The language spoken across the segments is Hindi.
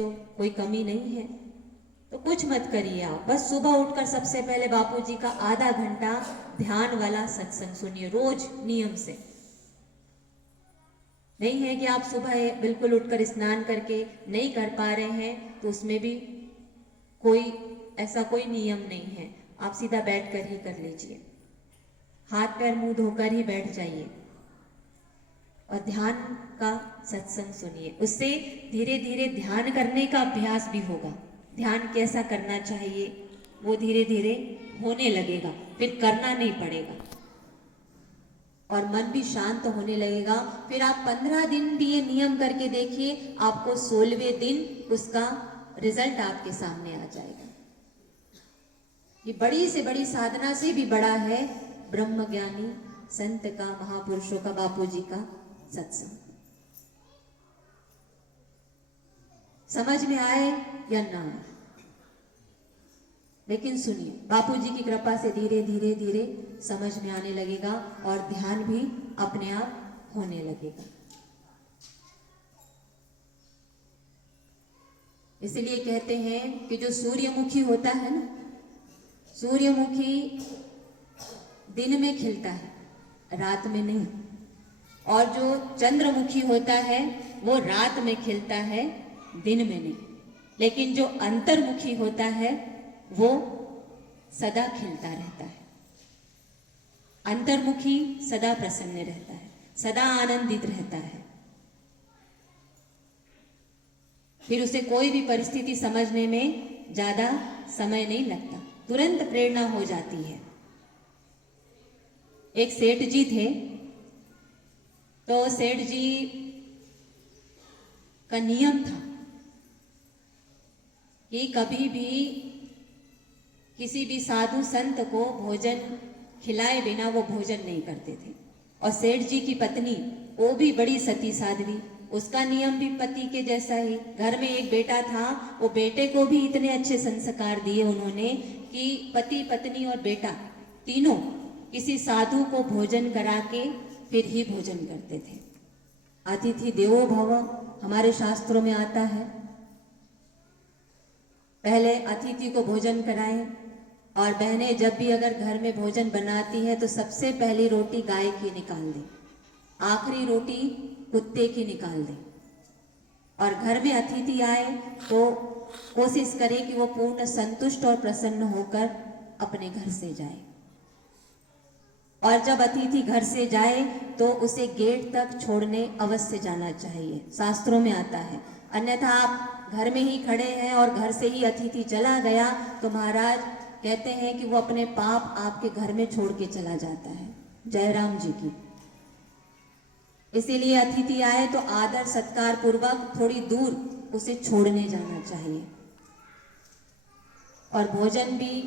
तो कोई कमी नहीं है, तो कुछ मत करिए आप, बस सुबह उठकर सबसे पहले बापूजी का आधा घंटा ध्यान वाला सत्संग सुनिए रोज नियम से। नहीं है कि आप सुबह बिल्कुल उठकर स्नान करके नहीं कर पा रहे हैं, तो उसमें भी कोई ऐसा कोई नियम नहीं है, आप सीधा बैठकर ही कर लीजिए, हाथ पैर मुंह धोकर ही बैठ जाइए और ध्यान का सत्संग सुनिए। उससे धीरे धीरे ध्यान करने का अभ्यास भी होगा, ध्यान कैसा करना चाहिए वो धीरे धीरे होने लगेगा, फिर करना नहीं पड़ेगा और मन भी शांत होने लगेगा। फिर आप 15 दिन भी ये नियम करके देखिए, आपको 16वें दिन उसका रिजल्ट आपके सामने आ जाएगा। ये बड़ी से बड़ी साधना से भी बड़ा है ब्रह्म ज्ञानी संत का, महापुरुषों का, बापूजी का सत्संग। समझ में आए या ना आए, लेकिन सुनिए, बापूजी की कृपा से धीरे धीरे धीरे समझ में आने लगेगा और ध्यान भी अपने आप होने लगेगा। इसलिए कहते हैं कि जो सूर्यमुखी होता है ना, सूर्यमुखी दिन में खिलता है, रात में नहीं, और जो चंद्रमुखी होता है वो रात में खिलता है, दिन में नहीं। लेकिन जो अंतर्मुखी होता है वो सदा खिलता रहता है। अंतर्मुखी सदा प्रसन्न रहता है, सदा आनंदित रहता है, फिर उसे कोई भी परिस्थिति समझने में ज्यादा समय नहीं लगता, तुरंत प्रेरणा हो जाती है। एक सेठ जी थे, तो सेठ जी का नियम था कि कभी भी किसी भी साधु संत को भोजन खिलाए बिना वो भोजन नहीं करते थे। और सेठ जी की पत्नी वो भी बड़ी सती साध्वी, उसका नियम भी पति के जैसा ही। घर में एक बेटा था, वो बेटे को भी इतने अच्छे संस्कार दिए उन्होंने कि पति पत्नी और बेटा तीनों किसी साधु को भोजन करा के फिर ही भोजन करते थे। अतिथि देवो भव हमारे शास्त्रों में आता है, पहले अतिथि को भोजन कराएं। और बहनें जब भी अगर घर में भोजन बनाती है तो सबसे पहली रोटी गाय की निकाल दें, आखिरी रोटी कुत्ते की निकाल दें। और घर में अतिथि आए तो कोशिश करें कि वो पूर्ण संतुष्ट और प्रसन्न होकर अपने घर से जाए। और जब अतिथि घर से जाए तो उसे गेट तक छोड़ने अवश्य जाना चाहिए, शास्त्रों में आता है। अन्यथा आप घर में ही खड़े हैं और घर से ही अतिथि चला गया तो महाराज कहते हैं कि वो अपने पाप आपके घर में छोड़ के चला जाता है। जयराम जी की। इसीलिए अतिथि आए तो आदर सत्कार पूर्वक थोड़ी दूर उसे छोड़ने जाना चाहिए। और भोजन भी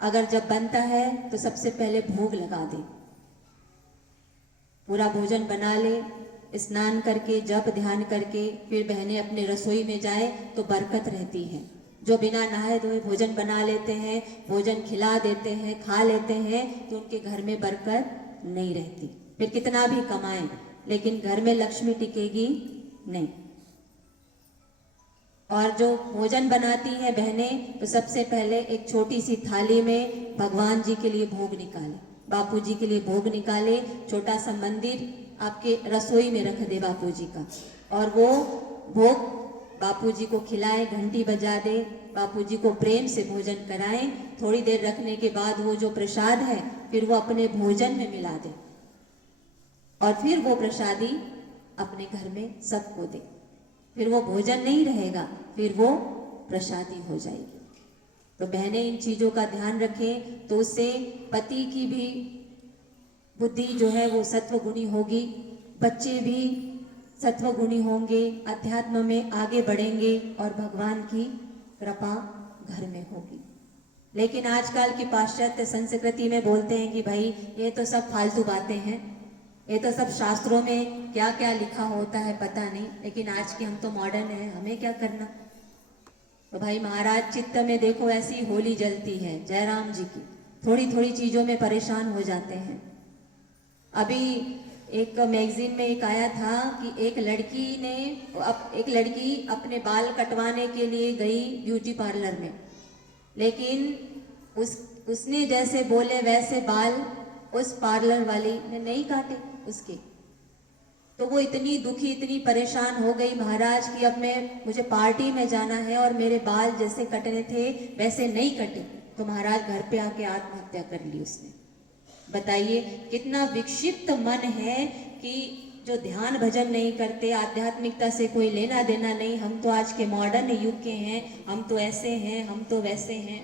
अगर जब बनता है तो सबसे पहले भोग लगा दे, पूरा भोजन बना ले, स्नान करके जप ध्यान करके फिर बहनें अपने रसोई में जाए तो बरकत रहती है। जो बिना नहाए धोए भोजन बना लेते हैं, भोजन खिला देते हैं, खा लेते हैं, तो उनके घर में बरकत नहीं रहती। फिर कितना भी कमाएं लेकिन घर में लक्ष्मी टिकेगी नहीं। और जो भोजन बनाती हैं बहनें तो सबसे पहले एक छोटी सी थाली में भगवान जी के लिए भोग निकाले, बापू जी के लिए भोग निकाले, छोटा सा मंदिर आपके रसोई में रख दे बापू जी का, और वो भोग बापू जी को खिलाए, घंटी बजा दे, बापू जी को प्रेम से भोजन कराएं। थोड़ी देर रखने के बाद वो जो प्रसाद है फिर वो अपने भोजन में मिला दे और फिर वो प्रसादी अपने घर में सबको दे। फिर वो भोजन नहीं रहेगा, फिर वो प्रसादी हो जाएगी। तो बहनें इन चीजों का ध्यान रखें तो उससे पति की भी बुद्धि जो है वो सत्व गुणी होगी, बच्चे भी सत्व गुणी होंगे, अध्यात्म में आगे बढ़ेंगे और भगवान की कृपा घर में होगी। लेकिन आजकल की पाश्चात्य संस्कृति में बोलते हैं कि भाई ये तो सब फालतू बातें हैं, ये तो सब शास्त्रों में क्या क्या लिखा होता है पता नहीं, लेकिन आज के हम तो मॉडर्न हैं, हमें क्या करना। तो भाई महाराज चित्त में देखो ऐसी होली जलती है जयराम जी की, थोड़ी थोड़ी चीजों में परेशान हो जाते हैं। अभी एक मैगजीन में एक आया था कि एक लड़की अपने बाल कटवाने के लिए गई ब्यूटी पार्लर में, लेकिन उसने जैसे बोले वैसे बाल उस पार्लर वाली ने नहीं काटे उसके। तो वो इतनी दुखी, इतनी परेशान हो गई महाराज कि अब मुझे पार्टी में जाना है और मेरे बाल जैसे कटने थे वैसे नहीं कटे। तो महाराज घर पे आके आत्महत्या कर ली उसने। बताइए कितना विक्षिप्त मन है कि जो ध्यान भजन नहीं करते, आध्यात्मिकता से कोई लेना देना नहीं, हम तो आज के मॉडर्न युग के हैं, हम तो ऐसे हैं, हम तो वैसे हैं।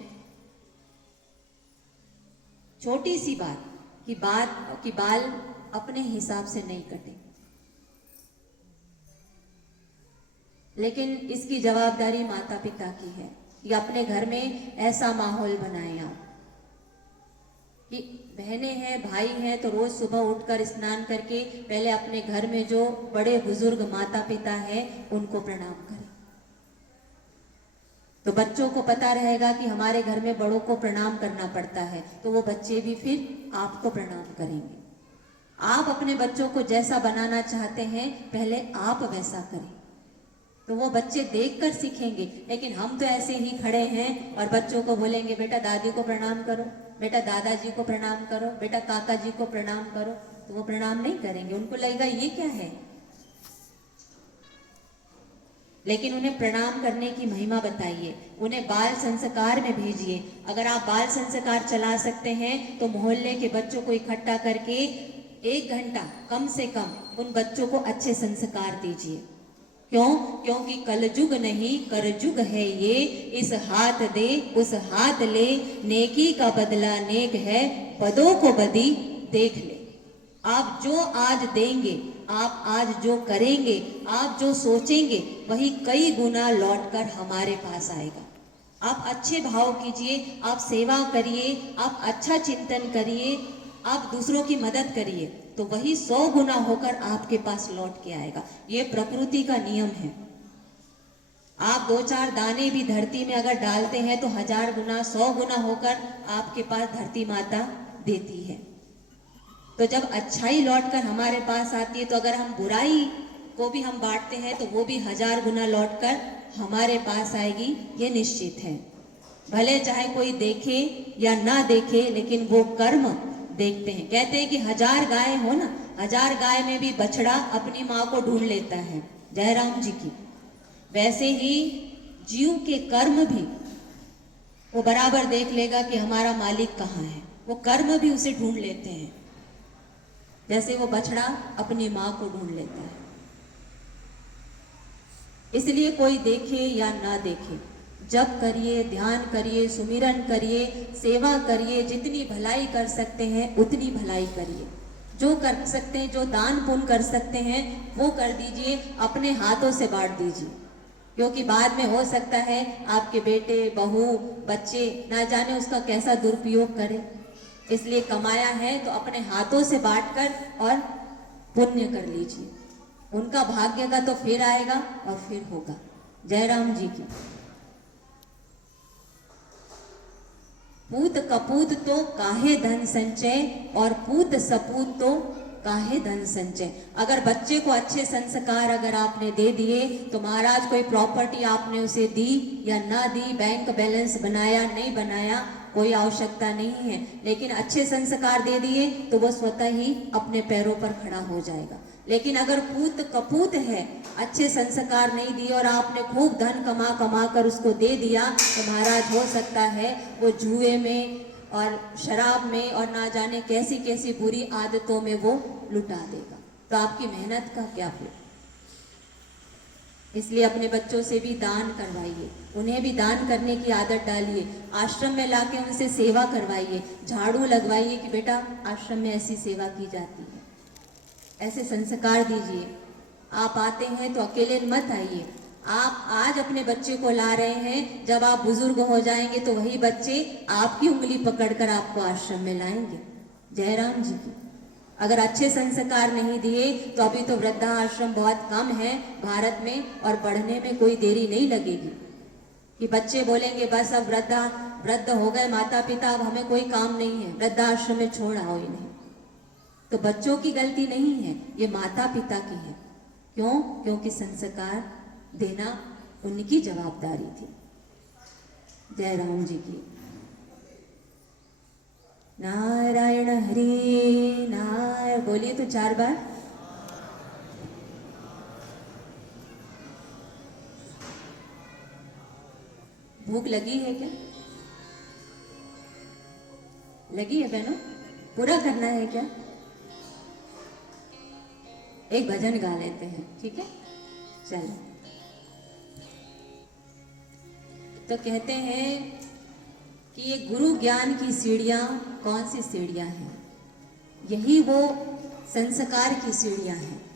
छोटी सी बात कि बाल अपने हिसाब से नहीं कटे, लेकिन इसकी जवाबदारी माता पिता की है कि अपने घर में ऐसा माहौल बनाएं आप कि बहनें हैं, भाई हैं, तो रोज सुबह उठकर स्नान करके पहले अपने घर में जो बड़े बुजुर्ग माता पिता हैं उनको प्रणाम करें। तो बच्चों को पता रहेगा कि हमारे घर में बड़ों को प्रणाम करना पड़ता है, तो वो बच्चे भी फिर आपको प्रणाम करेंगे। आप अपने बच्चों को जैसा बनाना चाहते हैं पहले आप वैसा करें, तो वो बच्चे देखकर सीखेंगे। लेकिन हम तो ऐसे ही खड़े हैं और बच्चों को बोलेंगे बेटा दादी को प्रणाम करो, बेटा दादाजी को प्रणाम करो, बेटा काका जी को प्रणाम करो, तो वो प्रणाम नहीं करेंगे, उनको लगेगा ये क्या है। लेकिन उन्हें प्रणाम करने की महिमा बताइए, उन्हें बाल संस्कार में भेजिए। अगर आप बाल संस्कार चला सकते हैं तो मोहल्ले के बच्चों को इकट्ठा करके 1 घंटा कम से कम उन बच्चों को अच्छे संस्कार दीजिए। क्यों? क्योंकि कलयुग नहीं करजुग है ये, इस हाथ दे उस हाथ ले, नेकी का बदला नेक है, बदों को बदी देख ले। आप जो आज देंगे, आप आज जो करेंगे, आप जो सोचेंगे, वही कई गुना लौटकर हमारे पास आएगा। आप अच्छे भाव कीजिए, आप सेवा करिए, आप अच्छा चिंतन करिए, आप दूसरों की मदद करिए, तो वही 100 गुना होकर आपके पास लौट के आएगा। ये प्रकृति का नियम है। आप 2-4 दाने भी धरती में अगर डालते हैं तो 1000 गुना 100 गुना होकर आपके पास धरती माता देती है। तो जब अच्छाई लौटकर हमारे पास आती है, तो अगर हम बुराई को भी हम बांटते हैं तो वो भी 1000 गुना लौटकर हमारे पास आएगी, ये निश्चित है। भले चाहे कोई देखे या ना देखे, लेकिन वो कर्म देखते हैं। कहते हैं कि 1000 गाय हो ना, 1000 गाय में भी बछड़ा अपनी माँ को ढूंढ लेता है, जयराम जी की। वैसे ही जीव के कर्म भी वो बराबर देख लेगा कि हमारा मालिक कहाँ है, वो कर्म भी उसे ढूंढ लेते हैं, जैसे वो बछड़ा अपनी माँ को ढूंढ लेता है। इसलिए कोई देखे या ना देखे, जप करिए, ध्यान करिए, सुमिरन करिए, सेवा करिए, जितनी भलाई कर सकते हैं उतनी भलाई करिए। जो कर सकते हैं, जो दान पुण्य कर सकते हैं वो कर दीजिए, अपने हाथों से बांट दीजिए, क्योंकि बाद में हो सकता है आपके बेटे, बहू, बच्चे ना जाने उसका कैसा दुरुपयोग करें। इसलिए कमाया है तो अपने हाथों से बांटकर और पुण्य कर लीजिए, उनका भाग्य का तो फिर आएगा और फिर होगा। जयराम जी की। पूत कपूत तो काहे धन संचय, और पूत सपूत तो काहे धन संचय। अगर बच्चे को अच्छे संस्कार अगर आपने दे दिए तो महाराज कोई प्रॉपर्टी आपने उसे दी या ना दी, बैंक बैलेंस बनाया नहीं बनाया, कोई आवश्यकता नहीं है, लेकिन अच्छे संस्कार दे दिए तो वो स्वतः ही अपने पैरों पर खड़ा हो जाएगा। लेकिन अगर पूत कपूत है, अच्छे संस्कार नहीं दिए और आपने खूब धन कमा कमा कर उसको दे दिया, तो महाराज हो सकता है वो जुए में और शराब में और ना जाने कैसी कैसी बुरी आदतों में वो लुटा देगा, तो आपकी मेहनत का क्या फिर। इसलिए अपने बच्चों से भी दान करवाइए, उन्हें भी दान करने की आदत डालिए, आश्रम में लाके उनसे सेवा करवाइए, झाड़ू लगवाइए कि बेटा आश्रम में ऐसी सेवा की जाती है, ऐसे संस्कार दीजिए। आप आते हैं तो अकेले मत आइए, आप आज अपने बच्चे को ला रहे हैं, जब आप बुजुर्ग हो जाएंगे तो वही बच्चे आपकी उंगली पकड़कर आपको आश्रम में लाएंगे। जयराम जी की। अगर अच्छे संस्कार नहीं दिए तो अभी तो वृद्धाश्रम बहुत कम है भारत में, और बढ़ने में कोई देरी नहीं लगेगी कि बच्चे बोलेंगे बस अब वृद्ध हो गए माता पिता, अब हमें कोई काम नहीं है, वृद्धाश्रम में छोड़ आओ ही नहीं। तो बच्चों की गलती नहीं है, ये माता पिता की है। क्यों? क्योंकि संस्कार देना उनकी जवाबदारी थी। जय राम जी की। नारायण हरि नारायण बोलिए तो 4 बार। भूख लगी है क्या? लगी है बहनों? पूरा करना है क्या? एक भजन गा लेते हैं, ठीक है? चलो। तो कहते हैं कि ये गुरु ज्ञान की सीढ़ियां कौन सी सीढ़ियां हैं? यही वो संस्कार की सीढ़ियां हैं।